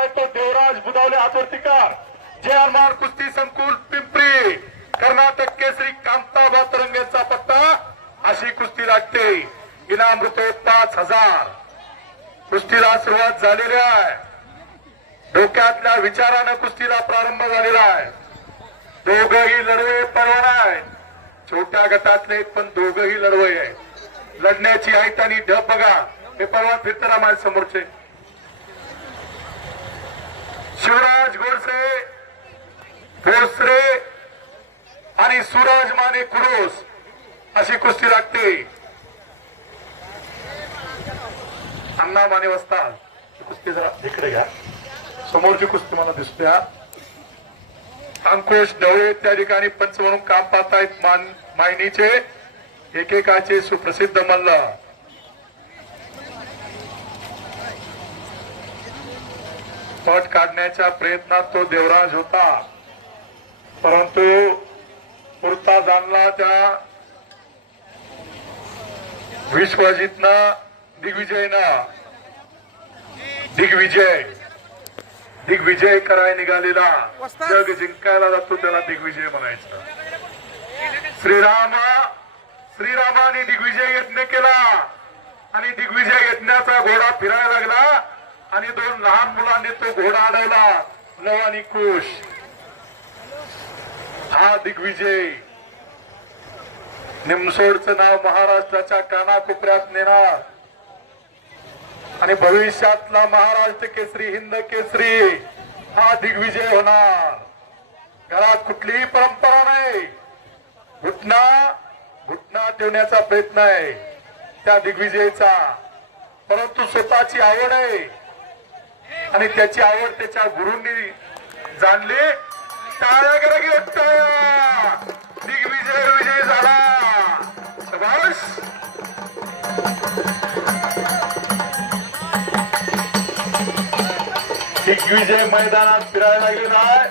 आहे तो देवराज बुदावले आतोर्तीकर जे हनुमान कुस्ती संकुल पिंपरी कर्नाटक केसरी कांताबा तरंगेचा पट्टा अशी कुस्ती लागते. इनाम रुपये पाच हजार. कुस्तीला सुरुवात झालेली आहे. डोक्यातल्या विचारानं कुस्तीला प्रारंभ झालेला आहे. दोघही लढवे परवाना आहे. छोट्या गटातले पण दोघही लढवय आहे. लढण्याची ऐट आणि ढब बघा. हे परवा फिरताना माझ्या समोरचे शिवराज भोसरे आणि सुराज माने कुरोस अशी कुस्ती लागते. अण्णा माने वसतात कुस्ती जरा इकडे घ्या. समोरची कुस्ती मला दिसते अंकुश डवळे त्या ठिकाणी पंच म्हणून काम पाहतायत मान मायनीचे एकेकाचे सुप्रसिद्ध मल्ल. पट काढण्याच्या प्रयत्नात तो देवराज होता. परंतु पुरता जाणला त्या विश्वजितनं दिग्विजयनं. दिग्विजय. दिग्विजय कराय निघालेला. जग जिंकायला जातो त्याला दिग्विजय म्हणायचं. श्रीराम श्रीरामाने दिग्विजय यज्ञ केला. आणि दिग्विजय यज्ञाचा घोडा फिरायला लागला. आणि दोन लहान मुलांनी तो घोडा अडवला नव आणि कुश हा दिग्विजय. निमसोडचं नाव महाराष्ट्राच्या कानाकोपऱ्यात नेणार. आणि भविष्यातला महाराष्ट्र केसरी हिंद केसरी हा दिग्विजय होणार. घरात कुठलीही परंपरा नाही. घुटना घुटना ठेवण्याचा प्रयत्न आहे त्या दिग्विजयचा. परंतु स्वतःची आवड आहे. आणि त्याची आवड त्याच्या गुरुंनी जाणली. टाळ्या करा की टाळ्या. दिग्विजय विजय झाला. शबाश दिग्विजय मैदानात फिरायला गेला.